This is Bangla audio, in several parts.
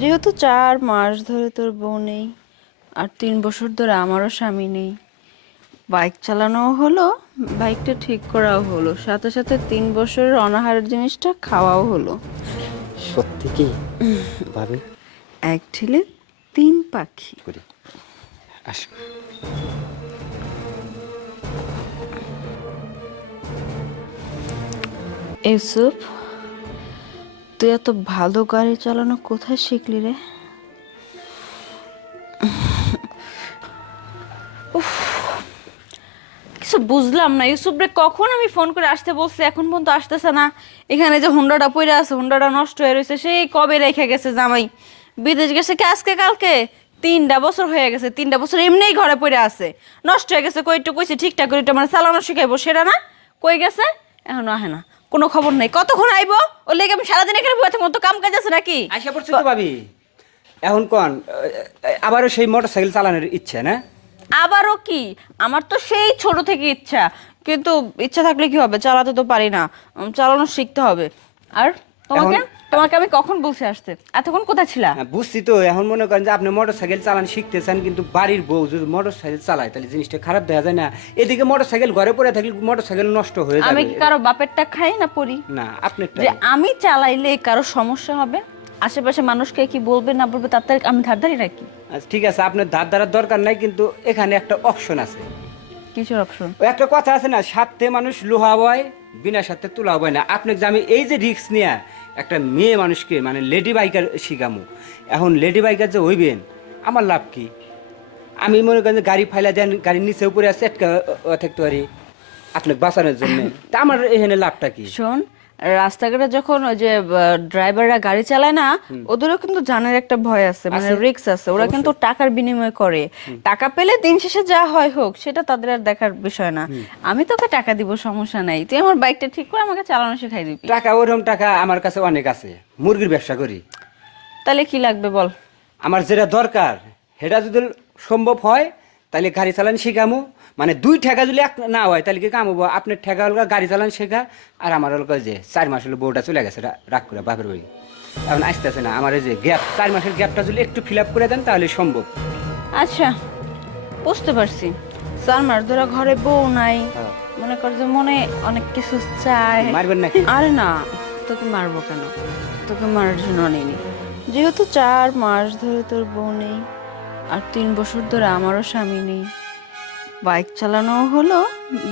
যেহেতু চার মাস ধরে তোর বউ নেই আর তিন বছর ধরে আমারও স্বামী নেই বাইক চালানোও হলো বাইকটা ঠিক করাও হলো সাথে সাথে তিন বছরের অনাহারের জিনিসটা খাওয়াও হলো। সত্যি কি? ভাবি? এক ঢিলে তিন পাখি। করি। আস। ইউসুফ তুই এত ভালো গাড়ি চালানো কোথায় শিখলি রে? কিছু বুঝলাম না। ইউসুফ রে কখন আমি ফোন করে আসতে বলছি? এখন পর্যন্ত আসতেছে না। এখানে যে হুন্ডাটা পড়ে আছে, হুন্ডাটা নষ্ট হয়ে রয়েছে, সেই কবে রেখে গেছে জামাই? বিদেশ গেছে কি আজকে কালকে? তিনটা বছর হয়ে গেছে, তিনটা বছর এমনিই ঘরে পড়ে আছে। নষ্ট হয়ে গেছে কইটু কইছি, ঠিকঠাক করে আমার চালানো শিখাইবো। সেটা না? কই গেছে? এখনও আহে না। কোনো খবর নাই। কতক্ষণ আইবো? ও লেগে আমি সারাদিন এখানে বসে থাকব তো কাম কাজ আছে নাকি? আশা করছি তো ভাবি? এখন কোন? আবারও সেই মোটর সাইকেল চালানোর ইচ্ছে না? আবারও কি? আমার তো সেই ছোট থেকে ইচ্ছা। কিন্তু ইচ্ছা থাকলে কি হবে? চালাতে তো পারি না। চালানো শিখতে হবে। আর তোমাকে? তোমাকে আমি কখন বলছি আসতে? এতক্ষণ কোথায় ছিলা? হ্যাঁ, বুঝছি তো এখন মনে করেন যে আপনি মোটর সাইকেল চালান শিখতেছেন কিন্তু বাড়ির বউ যদি মোটর সাইকেল চালায় তাহলে জিনিসটা খারাপ দেখা যায় না। এদিকে মোটর সাইকেল ঘরে পড়ে থাকলে মোটর সাইকেল নষ্ট হয়ে আমি যাবে। কি কারও বাপেরটা খাই না পড়ি? না আপনি যে আমি চালাইলে কারও সমস্যা হবে? আশেপাশে মানুষকে কি বলবে না বলবে তার আমি ধার ধারি রাখি আচ্ছা, ঠিক আছে আপনার ধার ধারার দরকার নাই কিন্তু এখানে একটা অপশন আছে। কিসের অপশন একটা কথা আছে না সাথে মানুষ লোহা বয় বিনা সাথে তুলা হবে না। আপনি যে আমি এই যে রিক্স নিয়ে একটা মেয়ে মানুষকে মানে লেডি বাইকার শিখামু এখন লেডি বাইকার যে হইবেন আমার লাভ কি? আমি মনে করেন যে গাড়ি ফাইলা দেন গাড়ির নিচে উপরে একটা থাকতে পারি আপনাকে বাঁচানোর জন্য। তা আমার এখানে লাভটা কি? শোন রাস্তাঘাটে যখন ওই যে ড্রাইভাররা গাড়ি চালায় না ওদেরও কিন্তু জানের একটা ভয় আছে মানে রিক্স আছে। ওরা কিন্তু টাকার বিনিময় করে। টাকা পেলে দিন শেষে যা হয় হোক সেটা তাদের আর দেখার বিষয় না। আমি তোকে টাকা দিব সমস্যা নাই। তুই আমার বাইকটা ঠিক করে আমাকে চালানো শেখাই দিবি। টাকা ওরকম টাকা আমার কাছে অনেক আছে। মুরগির ব্যবসা করি। তাহলে কি লাগবে বল? আমার যেটা দরকার সেটা যদি সম্ভব হয় তাহলে গাড়ি চালান শেখামো। মানে দুই ঠেকা যদি এক না হয় তাহলে কি কাম হব? আপনার ঠেকা হলো গাড়ি চালান শেখা আর আমার হলো যে চার মাস হলো বউটা চলে গেছে রাগ করে বাপের বাড়ি। এখন আসতেছে না আমার যে গ্যাপ চার মাসের গ্যাপটা যদি একটু ফিল আপ করে দেন তাহলে সম্ভব। আচ্ছা বুঝতে পারছি। চার মাস ধরা ঘরে বউ নাই হ্যাঁ। মনে কর যে মনে অনেক কিছু চায়। মারবেন নাকি? আরে না তোকে মারবো কেন? তোকে মারার জন্য নেই যেহেতু চার মাস ধরে তোর বউ নেই আর তিন বছর ধরে আমারও স্বামী নেই। বাইক চালানোও হলো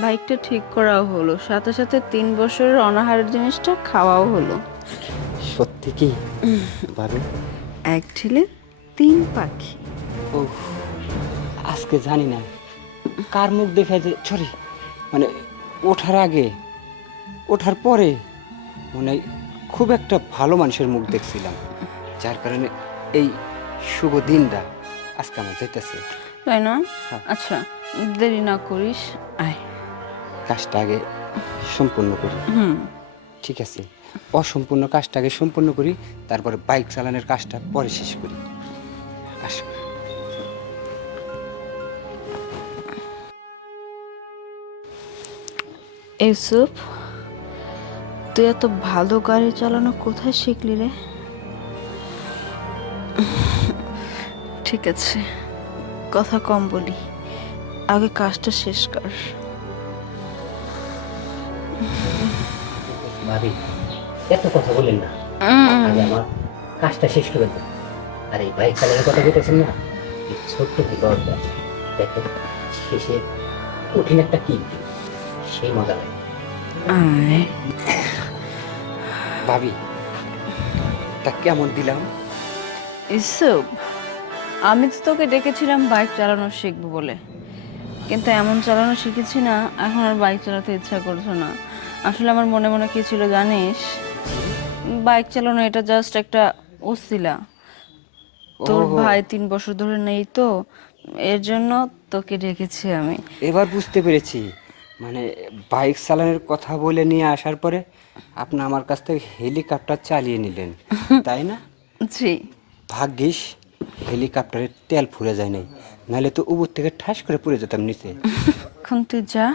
বাইকটা ঠিক করাও হলো সাথে সাথে তিন বছরের অনাহার জিনিসটা খাওয়াও হলো। সত্যি কি? ভাবি এক ঢিলে তিন পাখি। ও আজকে জানি না। কার মুখ দেখে যে সরি মানে ওঠার আগে ওঠার পরে মানে খুব একটা ভালো মানুষের মুখ দেখছিলাম। যার কারণে এই শুভ দিনটা আজকে আমার যেতেছে তাই না? হ্যাঁ। আচ্ছা দেরি না করিস আয়। কাজটা আগে সম্পূর্ণ করি। হুম। ঠিক আছে? অসম্পূর্ণ কাজটা আগে সম্পূর্ণ করি তারপরে বাইক চালানোর কাজটা পরে শেষ করি। আসো। ইউসুফ তুই এত ভালো গাড়ি চালানো কোথায় শিখলি রে? ঠিক আছে। কথা কম বলি। আগে কাজটা শেষ কর। ভাবি এত কথা বলেন না। আগে আমার কাজটা শেষ করে দেন। আর এই বাইক চালানোর কথা বলতেছেন না? এই ছোট্ট থেকে অভ্যাস দেখেন শেষে কঠিন একটা কি সেই মজা লাগে। ভাবি তা কেমন দিলাম? ইউসুফ আমি তো তোকে ডেকেছিলাম বাইক চালানো শিখব বলে। কিন্তু এমন চালানো শিখেছি না এখন আর বাইক চালাতে ইচ্ছা করছ না। আসলে আমার মনে মনে কি ছিল জানিস? বাইক চালানো এটা জাস্ট একটা ওসিলা। তোর ভাই তিন বছর ধরে নেই তো এর জন্য তোকে ডেকেছি আমি। এবার বুঝতে পেরেছি। মানে বাইক চালানোর কথা বলে নিয়ে আসার পরে আপনি আমার কাছ থেকে হেলিকপ্টার চালিয়ে নিলেন তাই না? জি। ভাগ্যিস। হেলিকপ্টারের তেল ফুরে যায় নাই। নাহলে তো উপর থেকে ঠাস করে পড়ে যেতাম নিচে। এখন তুই যা।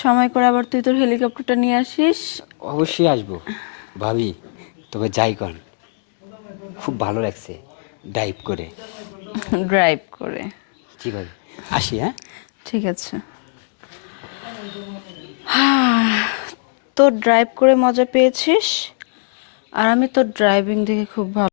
সময় করে আবার তুই তোর হেলিকপ্টারটা নিয়ে আসিস। অবশ্যই আসব। ভাবি তবে যাই কন খুব ভালো লাগছে ড্রাইভ করে। ড্রাইভ করে। জি ভাই আসি হ্যাঁ? ঠিক আছে। তো ড্রাইভ করে মজা পেয়েছিস? আর আমি তোর ড্রাইভিং দেখে খুব ভালো